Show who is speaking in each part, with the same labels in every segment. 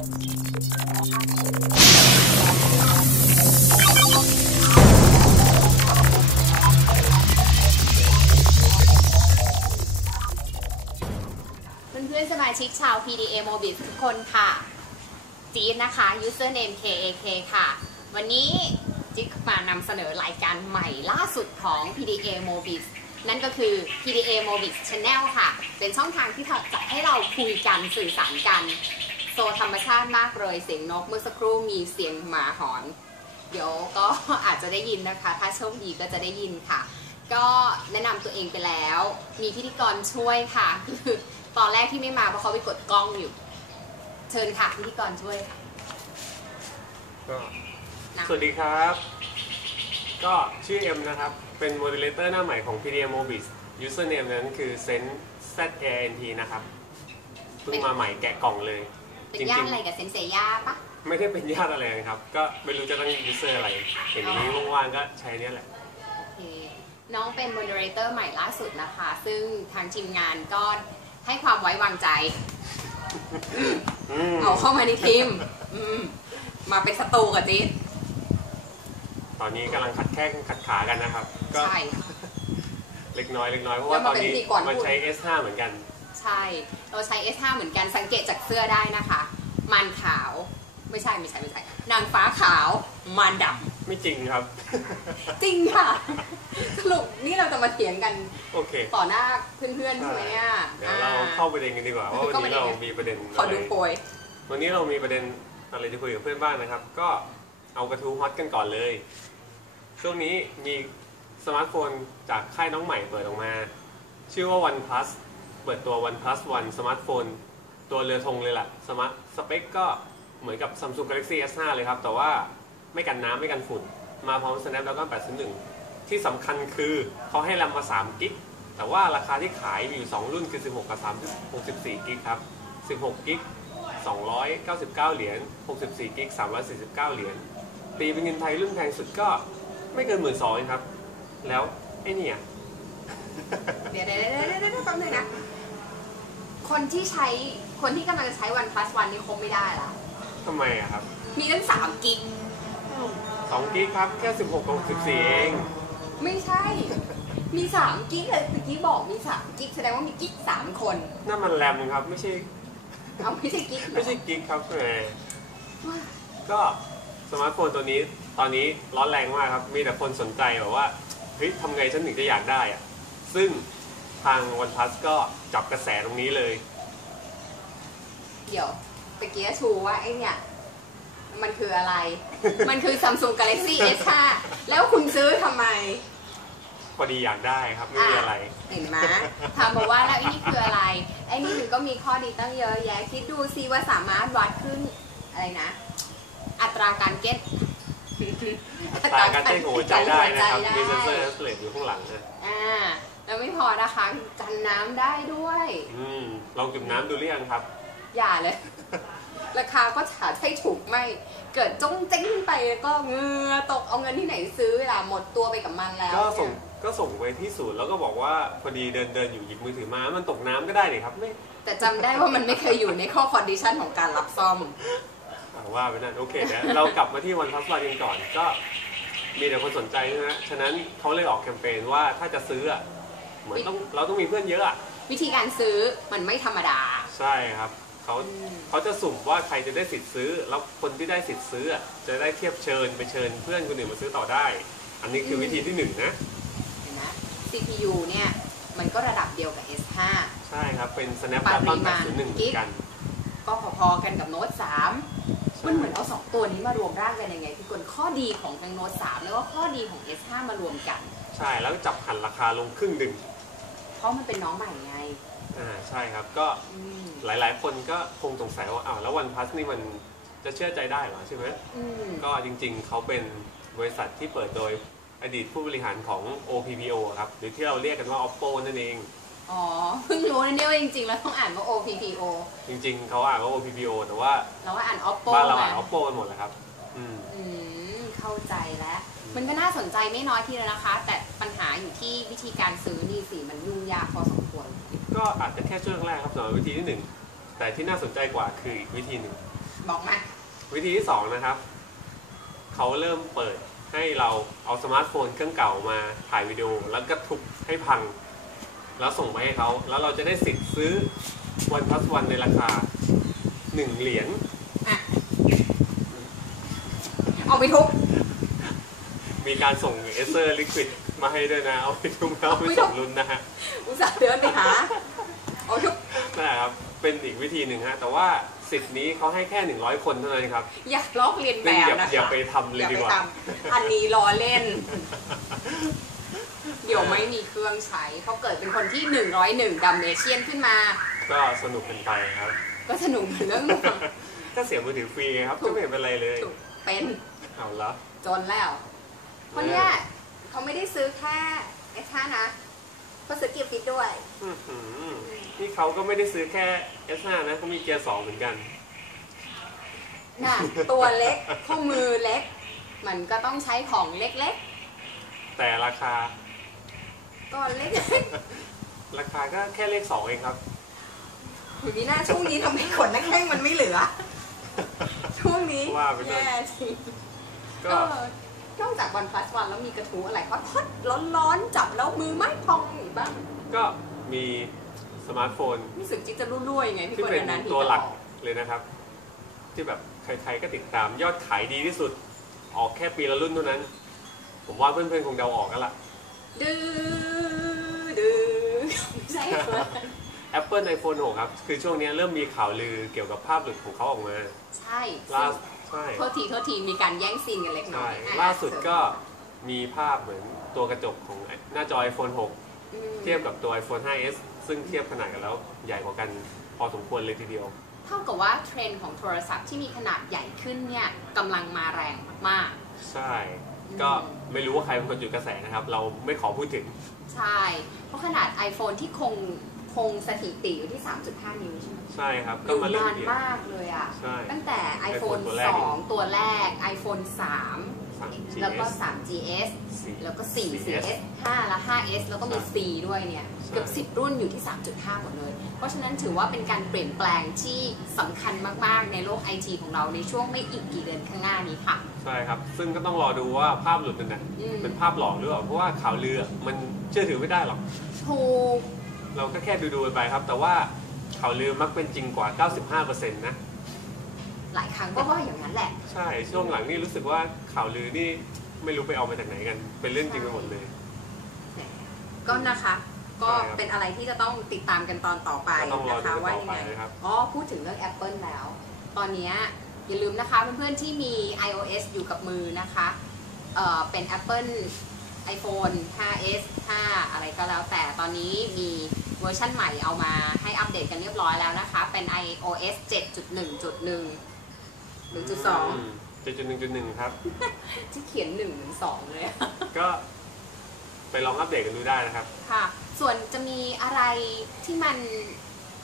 Speaker 1: เพื่อนๆสมาชิกชาว PDA Mobis ทุกคนค่ะ จี๊ดนะคะ username KAK ค่ะ วันนี้จิ๊กมานำเสนอรายการใหม่ล่าสุดของ PDA Mobis นั่นก็คือ PDA Mobis Channel ค่ะ เป็นช่องทางที่จะให้เราคุยกันสื่อสารกัน ซธรรมชาติมากเลยเสียงนกเมื่อสักครู่มีเสียงหมาหอน เดี๋ยวก็อาจจะได้ยินนะคะ ถ้าโชคดีก็จะได้ยินค่ะ ก็แนะนำตัวเองไปแล้ว มีพิธีกรช่วยค่ะคือตอนแรกที่ไม่มาเพราะเขาไปกดกล้องอยู่ เชิญค่ะพิธีกรช่วยค่ะ
Speaker 2: ก็นะสวัสดีครับ ก็ชื่อเอ็มนะครับ เป็นโมเดเลเตอร์หน้าใหม่ของ PDM Mobis username นั้นคือ Sen Z A N T นะครับเพิ่งมาใหม่แกะกล่องเลย
Speaker 1: เป็นญาติอะไรกับเซนเซย่าปะ
Speaker 2: ไม่ได้เป็นญาติอะไรนะครับ ก็ไม่รู้จะตั้ง user อะไร เห็นอย่างนี้ว่างๆก็ใช้เนี่ยแหละ โอเ
Speaker 1: ค น้องเป็นโมเดเลเตอร์ใหม่ล่าสุดนะคะ ซึ่งทางทีมงานก็ให้ความไว้วางใจอืมเอาเข้ามาในทีมอืมมาเป็นศัตรูกับจิ๊ด
Speaker 2: ตอนนี้กำลังขัดแข้งขัดขากันนะครับ ก็ใช่เล็กน้อยเล็กน้อยเพราะว่าแล้วตมาอนนี้เป็นพิธีกรมันพูดใช้ S5 เหมือนกัน
Speaker 1: ใช่ เราใช้ S5 เหมือนกันสังเกตจากเสื้อได้นะคะ มันขาวไม่ใช่ไม่ใช่ไม่ใช่นางฟ้าขาวมันดไม่จริงครับำจริงค่ะสรุปนี่เราจะมาเถียงกันโอเคต่อหน้าเพื่อนๆใช่ไหมอะ
Speaker 2: เดี๋ยวเราเข้าประเด็นกันดีกว่าว่าวันเข้าประนี้เด็นเรากันมีประเด็นขออะไรดูโพยวันนี้เรามีประเด็นอะไรจะคุยกับเพื่อนบ้างนะครับ ก็เอากระทู้ฮอตกันก่อนเลย ช่วงนี้มีสมาร์ทโฟนจากค่ายน้องใหม่เปิดออกมา ชื่อว่า OnePlus เปิดตัว OnePlus One สมาร์ทโฟนตัวเรือธงเลยล่ะสมาร์ทสเปคก็เหมือนกับ Samsung Galaxy S5 เลยครับ แต่ว่าไม่กันน้ำไม่กันฝุ่น มาพร้อม Snapdragon 801 ที่สำคัญคือเขาให้แรมมา3กิกแต่ว่าราคาที่ขายมีอยู่ 2 รุ่นคือ 16 กับ 3 64กิกครับ 16กิก299 เหรียญ 64กิก349 เหรียญ ตีเป็นเงินไทยรุ่นแพงสุดก็ไม่เกินหมื่นสองครับ แล้ว ไอ้นี่ย
Speaker 1: เดี๋ยวเดี๋ยวเดี๋ยวเดี๋ยวเดี๋ยวแป๊บนึงนะ คนที่ใช้คนที่กำลังจะใช้ One Plus One นี่คงไม่ได้ละทำไมอะครับมีตั้งสามกิก
Speaker 2: 2กิกครับแค่16กับ64เอง
Speaker 1: ไม่ใช่ มีสามกิกเลยเมื่อกี้บอกมีสามกิกแสดงว่ามีกิกสามคน
Speaker 2: นั่นมันแรมครับ ไม่ใช่
Speaker 1: เอาไม่ใช่กิกเหร
Speaker 2: อไม่ใช่กิกครับแหมก็สมาร์ทโฟนตัวนี้ตอนนี้ร้อนแรงมากครับ มีแต่คนสนใจแบบว่าเฮ้ยทำไงฉันถึงจะอยากได้อะซึ่ง ทาง OnePlus ก็จับกระแสตรงนี้เลย
Speaker 1: เดี๋ยวตะเกียชูว่าไอ้เนี่ย มันคืออะไร มันคือ Samsung Galaxy S5 แล้วคุณซื้อทำไม
Speaker 2: พอดีอยากได้ครับ ไม่มีอะไร
Speaker 1: เห็นไหมถามบอกว่าแล้วไอ้นี่คืออะไร ไอ้นี่มันก็มีข้อดีตั้งเยอะแยะ คิดดูซิว่าสามารถวัดขึ้นอะไรนะ อัตราการเก็ต
Speaker 2: ตาการเต้นของหัวใจได้นะครับหัวใจมีเซนเซอร์ได้แอสเลตอยู่ข้างหลังนะ
Speaker 1: อ่า แล้วไม่พอนะคะกันน้ำได้ด้วย
Speaker 2: อืมลองจุ่มน้ำดูหรือยังครับ
Speaker 1: อย่าเลย ราคาก็ฉาดให้ถูกไม่ เกิดจงเจ๊งขึ้นไปก็เหงือตกเอาเงินที่ไหนซื้อล่ะหมดตัวไปกับมันแล้
Speaker 2: วก็ส่งเนี่ยก็ส่งไปที่ศูนย์แล้วก็บอกว่าพอดีเดินเดินอยู่หยิบมือถือมา มันตกน้ำก็ได้นี่ครับไม่
Speaker 1: แต่จำได้ว่ามันไม่เคยอยู่ในข้อคอนดิชันของการรับซ่อม
Speaker 2: อ่าว่าไปนั่นโอเคเดี๋ยวเรากลับมาที่วันพัสวันกันก่อนก็มีแต่คนสนใจนะฮะฉะนั้นเขาเลยออกแคมเปญว่าถ้าจะซื้ออะ เหมือนต้องเราต้องมีเพื่อนเยอะอะ
Speaker 1: วิธีการซื้อมันไม่ธรรมดา
Speaker 2: ใช่ครับเขาเขาจะสุ่มว่าใครจะได้สิทธิ์ซื้อ แล้วคนที่ได้สิทธิ์ซื้ออะจะได้เทียบเชิญไปเชิญเพื่อนคนอื่นมาซื้อต่อได้ อันนี้คือวิธีที่หนึ่งนะ เห
Speaker 1: ็นไหม CPU เนี่ย มันก็ระดับเดียวกับ S5
Speaker 2: ใช่ครับ เป็น Snapdragon ปริมาณ801เหมือนกัน
Speaker 1: ก็พอๆกันกับโน้ต3 มันเหมือนเอาสองตัวนี้มารวมร่างกันยังไงคือกลข้อดีของทางโน้ต3แล้วก็ข้อดีของ S5 มารวมกัน
Speaker 2: ใช่แล้วจับหันราคาลงครึ่งหนึ่ง
Speaker 1: เพราะมันเป็นน้องใหม่ไง
Speaker 2: อ่าใช่ครับก็อืมหลายๆ คนก็คงสงสัยว่าอ้าวแล้ววันพัสนี่มันจะเชื่อใจได้เหรอใช่ไหม อืมก็จริงๆ เขาเป็นบริษัทที่เปิดโดยอดีตผู้บริหารของ OPPO ครับ หรือที่เราเรียกกันว่า Oppo นั่นเอง
Speaker 1: อ๋อ เพิ่งรู้นะเนี่ยว่าจริงๆแล้วต้องอ่านว่า OPPO
Speaker 2: จริงๆ เขาอ่านว่า OPPO แต่ว่า
Speaker 1: เราว่าอ่าน Oppo
Speaker 2: บ้านเราอ่านไง Oppo กันหมดแหละครับ อ
Speaker 1: ืม อืม เข้าใจแล้ว มันก็น่าสนใจไม่น้อยทีเดียวนะคะ แต่ปัญหาอยู่ที่วิธีการซื้อนี่สิมันยุ่งยากพอสมควร
Speaker 2: ก็อาจจะแค่ช่วงแรกครับสำหรับวิธีที่หนึ่งแต่ที่น่าสนใจกว่าคืออีกวิธีหนึ่ง บอกมาวิธีที่สองนะครับ เขาเริ่มเปิดให้เราเอาสมาร์ทโฟนเครื่องเก่ามาถ่ายวิดีโอแล้วก็ทุบให้พัง แล้วส่งไปให้เขาแล้วเราจะได้สิทธิ์ซื้อวันพัสวันในราคาหนึ่งเหรียญอะเอาไปทุบมีการส่งเอเซอร์ลิควิดมาให้ด้วยนะ เอาไปทุบแล้วเอาไปส่งรุ่นนะฮะ
Speaker 1: อุตส่าห์เดินไปหา
Speaker 2: เอาทุบนั่นแหละครับเป็นอีกวิธีหนึ่งฮะแต่ว่าสิทธิ์นี้เขาให้แค่ 100 คนเท่านั้นครับ
Speaker 1: อยากลอกเรียนแบซึ่ง
Speaker 2: บอย่านะคะอย่าไปทำเลอยย่าดีไปกว่าท
Speaker 1: ำอันนี้ล้อเล่น เดี๋ยวไม่มีเครื่องใช้เพราะเกิดเป็นคนที่ 101ดัมเนเชียนขึ้นมา
Speaker 2: ก็สนุกกันไปครับ
Speaker 1: ก็สนุกเหมือนเรื่องหนึ่ง
Speaker 2: ก็เสียมือถือฟรีไงครับถูกก็ไม่เห็นเป็นไรเลยถูกเป็นเอาละ
Speaker 1: จนแล้วเพราะเนี่ยเขาไม่ได้ซื้อแค่เอ็กซ์ห้านะเขาซื้อเกียร์ฟิตด้วยอื้อหื
Speaker 2: อนี่เขาก็ไม่ได้ซื้อแค่ S5 นะเขามีเกียร์2เหมือนกัน
Speaker 1: น่ะตัวเล็กข้อมือเล็ก มันก็ต้องใช้ของเล็กแต่ราคา ๆก็เล็ก
Speaker 2: ราคาก็แค่เลข2เองครับ
Speaker 1: อยู่นี่หน้าช่วงนี้ทำไมขนนักแข้งมันไม่เหลือ ช่วงนี้
Speaker 2: ว่าไปเลย แย่จริง
Speaker 1: ก็เออนอกจากวันพลัสวันแล้วมีกระทู้อะไรฮอตฮอตร้อนๆจับแล้วมือไม้พองอีกบ้าง
Speaker 2: ก็มีสมาร์ทโฟน
Speaker 1: รู้สึกจิ๊กจะรุ่ยๆไง
Speaker 2: พี่ที่คนเป็นนานๆทีตัวหลักจะออเลยนะครับ ที่แบบใครๆก็ติดตามยอดขายดีที่สุด ออกแค่ปีละรุ่นเท่านั้น ผมว่าเพื่อนๆคงเดาออกกันละ ดื้อดื้อไม่ใช่เหรอ Apple iPhone 6 ครับ คือช่วงนี้เริ่มมีข่าวลือเกี่ยวกับภาพหลุดของเขาออกมา ใช่ล่า
Speaker 1: ใช่โทษทีโทษทีมีการแย่งซีนกันเล็กน้ใช่อย
Speaker 2: อะล่าสุดก็มีภาพเหมือนตัวกระจกของหน้าจอ iPhone 6อืมเทียบกับตัว iPhone 5s ซึ่งเทียบขนาดกันแล้วใหญ่กว่ากันพอสมควรเลยทีเดียว
Speaker 1: เท่ากับว่าเทรนด์ของโทรศัพท์ที่มีขนาดใหญ่ขึ้นเนี่ยกำลังมาแรงมาก
Speaker 2: ใช่ ก็ไม่รู้ว่าใครเป็นคนจุดกระแสนะครับ เราไม่ขอพูดถึง
Speaker 1: ๆใช่ เพราะขนาด iPhone ที่คงคงสถิติอยู่ที่ 3.5 นิ้วใช่ไหมใช่ครับอก็ยู่มาเริ่มนานเดียว มากเลยอะ ใช่ตั้งแต่ iPhone iPhone ตัวแรก 2 ตัวแรก iPhone 3 3แล้วก็ GS 3 GS 4แล้วก็4 4S 5 แล้ว 5S แล้วก็มี C ด้วยเนี่ยใช่เกือบ 10 รุ่นอยู่ที่ 3.5 หมดเลย เพราะฉะนั้นถือว่าเป็นการเปลี่ยนแปลงที่สำคัญมาก ๆ ในโลกไอทีของเราในช่วงไม่อีกกี่เดือนข้างหน้านี้ค่ะ
Speaker 2: ใช่ครับ ซึ่งก็ต้องรอดูว่าภาพหลุดนั่นนะอืมเป็นภาพหลอกหรือเปล่า เพราะว่าข่าวลือมันเชื่อถือไม่ได้หรอกถูกเราก็แค่ดูๆกันไปครับ แต่ว่าข่าวลือมักเป็นจริงกว่า 95%นะ
Speaker 1: หลายครั้งก็ว่าอย่างนั้นแหละ
Speaker 2: ใช่ ช่วงหลังนี่รู้สึกว่าข่าวลือนี่ไม่รู้ไปเอามาจากไหนกัน เป็นเรื่องจริงไปหมดเลย
Speaker 1: ก็นะคะ ก็ใช่ครับเป็นอะไรที่จะต้องติดตามกันตอนต่อไปก็ต้องร
Speaker 2: อนะดูคะกันว่าต่อยังไปไงนะครับ
Speaker 1: อ๋อพูดถึงเรื่อง Apple แล้ว ตอนเนี้ยอย่าลืมนะคะเพื่อนๆที่มี iOS อยู่กับมือนะคะเอ่อเป็น Apple iPhone 5s 5 อะไรก็แล้วแต่ตอนนี้มีเวอร์ชั่นใหม่เอามาให้อัปเดตกันเรียบร้อยแล้วนะคะ เป็น iOS 7.1.1 หรือจุดสอง
Speaker 2: จุดจุดหนึ่งจุดหนึ่งครับ
Speaker 1: ที่เขียน1เหมือน2เลยอะ
Speaker 2: ก็ไปลองอัปเดตกันดูได้นะครับ
Speaker 1: ค่ะ ส่วนจะมีอะไรที่มัน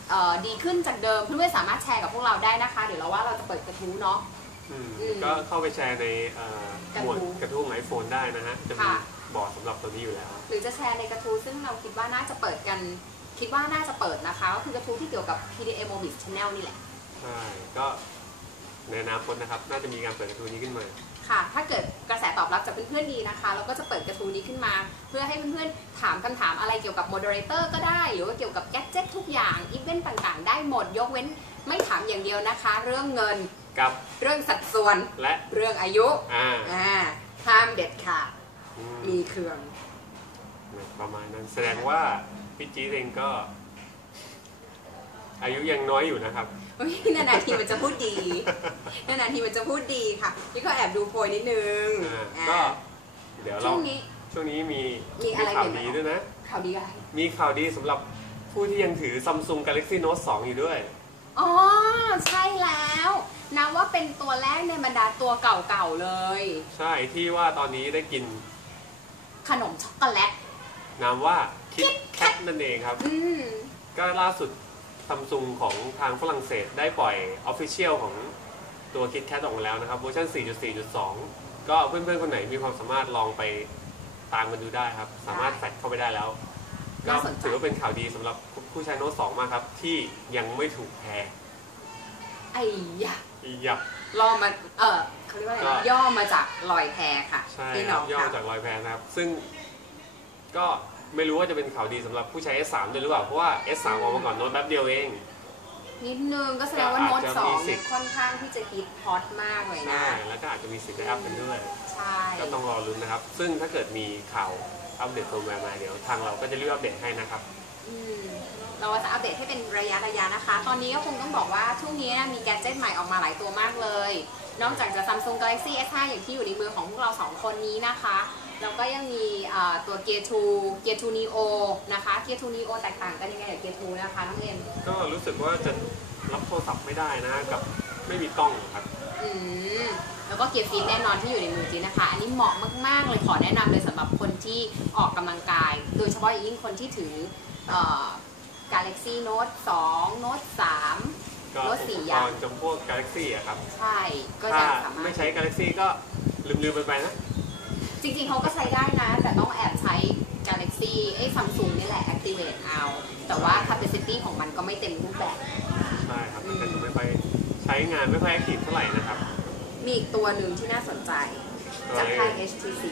Speaker 1: เอ่อดีขึ้นจากเดิมเพื่อนๆสามารถแชร์กับพวกเราได้นะคะ เดี๋ยวเราว่าเราจะเปิดกระทู้เนาะ อื
Speaker 2: มอืมก็เข้าไปแชร์ในเอ่อกระหมทู้วดกระทู้ของไอโฟนได้นะฮะ จะมีค่ะ บอร์ดสำหรับตัวนี้อยู่แล้ว
Speaker 1: หรือจะแชร์ในกระทู้ซึ่งเราคิดว่าน่าจะเปิดกัน คิดว่าน่าจะเปิดนะคะ ก็คือกระทู้ที่เกี่ยวกับ PDA Mobis Channel นี่แหละ
Speaker 2: ใช่ ก็ ในอนาคตนะครับน่าจะมีการเปิดกระทู้นี้ขึ้นมา
Speaker 1: ค่ะ ถ้าเกิดกระแสตอบรับจากเพื่อนๆดีนะคะ เราก็จะเปิดกระทู้นี้ขึ้นมา เพื่อให้เพื่อนๆถามคำถามอะไรเกี่ยวกับโมเดเลเตอร์ก็ได้ หรือว่าเกี่ยวกับแกดเจ็ตทุกอย่างอีเวนต์ต่างๆ ได้หมดยกเว้นไม่ถามอย่างเดียวนะคะ เรื่องเงินกับเรื่องสัดส่วนและเรื่องอายุอ่าอ่าห้ามเด็ดขาดอืมมีเครื่อง
Speaker 2: ประมาณนั้น แสดงว่าพี่จีดเองก็ อายุยังน้อยอยู่นะครับเฮ้ย
Speaker 1: นานๆทีมันจะพูดดี นานๆทีมันจะพูดดีค่ะ นี่ก็แอบดูโพยนิดนึงอ่า
Speaker 2: อ่าก็ เดี๋ยวช่เราวงนี้ช่วงนี้มีมีอะไรข่าวใหม่ๆดีด้วยนะ ข่าวดีอะไร มีข่าวดีสำหรับผู้ที่ยังถือ Samsung Galaxy Note 2 อยู่ด้วย
Speaker 1: อ๋อ ใช่แล้วนับว่าเป็นตัวแรกในบรรดาตัวเก่าๆเลย
Speaker 2: ใช่ที่ว่าตอนนี้ได้กิน
Speaker 1: ขนมช็อกโกแลต
Speaker 2: นามว่า Kit Kat นั่นเองครับอืมก็ล่าสุด ซัมซุงของทางฝรั่งเศสได้ปล่อย Official ของตัว Kit Kat ออกมาแล้วนะครับเวอร์ชัน4.4.2 ก็เพื่อนๆ คนไหนมีความสามารถลองไปตามกันดูได้ครับ สามารถแฟดเข้าไปได้แล้ว ก็น่าสนใจ ถือว่าเป็นข่าวดีสำหรับผู้ใช้โน้ต2มากครับ ที่ยังไม่ถูกแฮก
Speaker 1: ไอ้ยะอีหยับล่อมาเออเขาเรียกว่าอะไรก็ นะย่อมาจากลอยแพค่ะ
Speaker 2: ใช่พี่คน้รัอบงย่อค่ะมาจากรอยแพนะครับ ซึ่งก็ ไม่รู้ว่าจะเป็นข่าวดีสำหรับผู้ใช้ S3 ด้วยหรือเปล่า เพราะว่า S3 ออกมาก่อนโน้ตแป๊บเดียวเอง
Speaker 1: นิดนึงก็แสดงว่าก็โน้อาตจจะสอมีงสิเนี่ทยธิ์ค่อนข้างที่จะฮิตฮอตมากเลยนะ ใช่
Speaker 2: แล้วก็อาจจะมีสิทธิ์ได้อัพกันด้วย ใช่ ก็ต้องรอลุ้นนะครับ ซึ่งถ้าเกิดมีข่าวอัปเดตเฟิร์มแวร์มาเดี๋ยวทางเราก็จะรีบอัปเดตให้นะครับ อื
Speaker 1: ม เราจะอัปเดตให้เป็นระยะระยะนะคะ ตอนนี้ก็คงต้องบอกว่าช่วงนี้มีแกดเจิตใหม่ออกมาหลายตัวมากเลย นอกจากจะ Samsung Galaxy S5 อย่างที่อยู่ในมือของพวกเราสองคนนี้นะคะแล้วก็ยังมีเอ่อตัว Gear 2 Gear 2 Neo นะคะ Gear 2 Neo แตกต่างกันยังไงกับ Gear 2นะคะน้องเอ็ม
Speaker 2: ก็รู้สึกว่าจะรับโทรศัพท์ไม่ได้นะกับไม่มีกล้องครับ
Speaker 1: อืมแล้วก็เกียร์ฟิตแน่นอนที่อยู่ในมือจีนนะคะ อันนี้เหมาะมาก ๆ เลยขอแนะนำเลยสำหรับคนที่ออกกำลังกาย โดยเฉพาะอย่างยิ่งคนที่ถือเอ่อ Galaxy Note 2 Note 3 ก็รอุถสี่ปอกย่างรณ์
Speaker 2: จำพวก Galaxy อะครับ
Speaker 1: ใช่ก็ถ้าจะสามารไ
Speaker 2: ม่ถ ใช้ Galaxy ก็ลืมๆไปไปนะ
Speaker 1: จริงๆเขาก็ใช้ได้นะ แต่ต้องแอบใช้ Galaxy ไอ้ Samsung นี่แหละ Activate เอา แต่ว่า capacity ของมันก็ไม่เต็มรูปแบบ
Speaker 2: ใช่ครับมันก็จะไม่ค่อยใช้งานไม่ค่อยแอคทีฟเท่าไหร่นะครับ
Speaker 1: มีอีกตัวหนึ่งที่น่าสนใจ จากค่าย HTC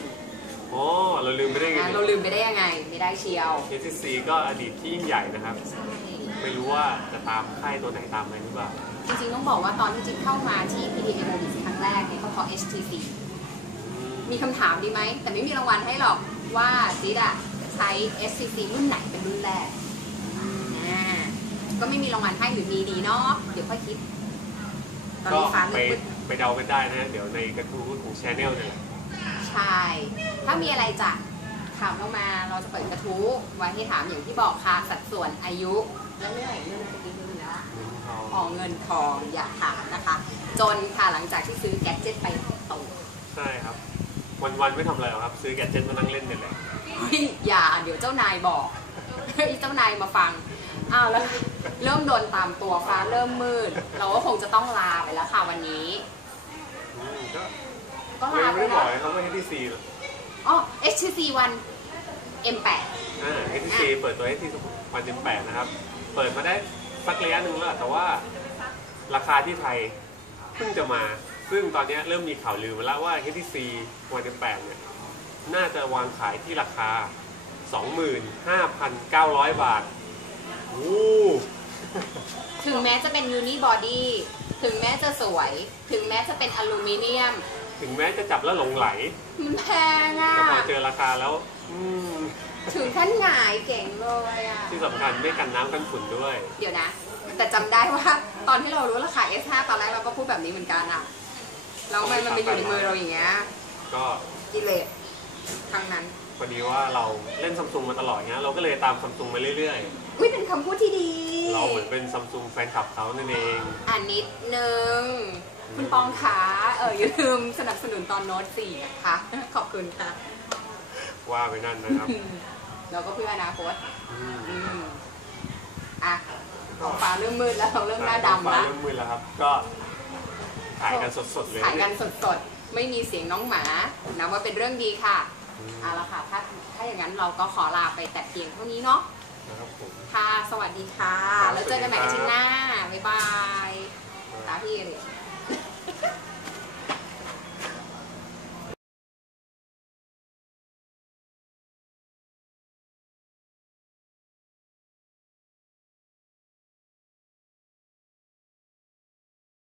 Speaker 2: อ๋อเราลืมไปได้ไงอะ
Speaker 1: เราลืมไปได้ยังไง ไม่ได้เชียว
Speaker 2: HTC ก็อดีตที่ยิ่งใหญ่นะครับ ไม่รู้ว่าจะตามค่ายตัวไหนตามไปหรือเปล่า
Speaker 1: จริงๆต้องบอกว่าตอนที่จิ๊บเข้ามาที่ PDA Mobis ครั้งแรกเนี่ยก็เพราะ HTC มีคำถามดีไหม แต่ไม่มีรางวัลให้หรอกว่าจิ๊ดอะใช้ HTC รุ่นไหนเป็นรุ่นแรกอ่าก็ไม่มีรางวัลให้หรือมีดีเนาะเดี๋ยวค่อยคิด
Speaker 2: ตอนก็นี้ฟ้าไปมืดไปเดากันได้นะ เดี๋ยวในกระทู้ของชแนลเนี่ยแหละ
Speaker 1: ๆใช่ถ้ามีอะไรจะถามเรามาเราจะเปิดกระทู้ไว้ให้ถามอย่างที่บอกค่ะสัดส่วนอายุและเรื่องอะไรเรื่องอะไรเรื่องแล้วเงินทองออกเงินทองอย่าถามนะคะ จนค่ะหลังจากที่ซื้อแกดเจ็ตไปโต
Speaker 2: ใช่ครับ วันๆไม่ทำอะไรหรอกครับ ซื้อแกดเจ็ตมานั่งเล่นเนี่ยแหละ
Speaker 1: เฮ้ยอย่าเดี๋ยวเจ้านายบอกเฮ้ยเจ้านายมาฟังอ้าวแล้วเริ่มโดนตามตัวฟ้าเริ่มมืด เราก็คงจะต้องลาไปแล้วค่ะวันนี้อื
Speaker 2: ม ก็ก็ไม่ลาไปไม่ได้บแล้อวกให้เขาว่า HTC หรอก
Speaker 1: อ๋อ HTC One M8
Speaker 2: อ่า HTC เปิดตัว HTC วันที่แปดนะครับ เปิดมาได้สักระยะหนึ่งแล้วแต่ว่าราคาที่ไทยเพิ่งจะมา ซึ่งตอนนี้เริ่มมีข่าวลือมาแล้วว่า HTC วันที่แปดเนี่ย น่าจะวางขายที่ราคา 25,900 บาทโอ้
Speaker 1: ถึงแม้จะเป็นยูนิบอดี้ ถึงแม้จะสวย ถึงแม้จะเป็นอลูมิเนียม
Speaker 2: ถึงแม้จะจับแล้วหลงไหล
Speaker 1: มันแพงอะแ
Speaker 2: ต่พอเจอราคาแล้ว อื
Speaker 1: มถึงขั้นหงายเก่งเลยอะ
Speaker 2: ที่สำคัญไม่กันน้ำกันฝุ่นด้วย
Speaker 1: เดี๋ยวนะ แต่จำได้ว่าตอนที่เรารู้ราคา S5 ตอนแรกเราก็พูดแบบนี้เหมือนกันอะแล้วมันมันมาอยู่ในมือเราอย่างเงี้ยก็กิเลสทั้งนั้น
Speaker 2: พอดีว่าเราเล่นซัมซุงมาตลอดเงี้ยเราก็เลยตามซัมซุงมาเรื่อย
Speaker 1: อุ้ยเป็นคำพูดที่ดีๆ
Speaker 2: เราเหมือนเป็นซัมซุงแฟนคลับเขานั่นเอง
Speaker 1: อ่านนิดนึง คุณปองขาเอออย่าลืมสนับสนุนตอนโน้ต4นะคะขอบคุณค่ะ
Speaker 2: ว่าไปนั่นนะครับ
Speaker 1: เราก็เพื่ออนาคตอืมอืมอะของฟ้าเริ่มมืดแล้วเราเริ่มหน้าดำฟ้แล
Speaker 2: ้วเริ่มมืดแล้วครับ ก็ถ่ายกันสดๆเล
Speaker 1: ยถ่ายกันสดๆ ไม่มีเสียงน้องหมานับว่าเป็นเรื่องดีค่ะอืมเอาละค่ะ ถ้าถ้าอย่างนั้นเราก็ขอลาไปแต่เพียงเท่านี้เนาะนะครับผมค่ะ สวัสดีค่ะครับแล้วเจอกันใหม่อาทิตย์หน้า บ๊ายบายครับตาพี่เลย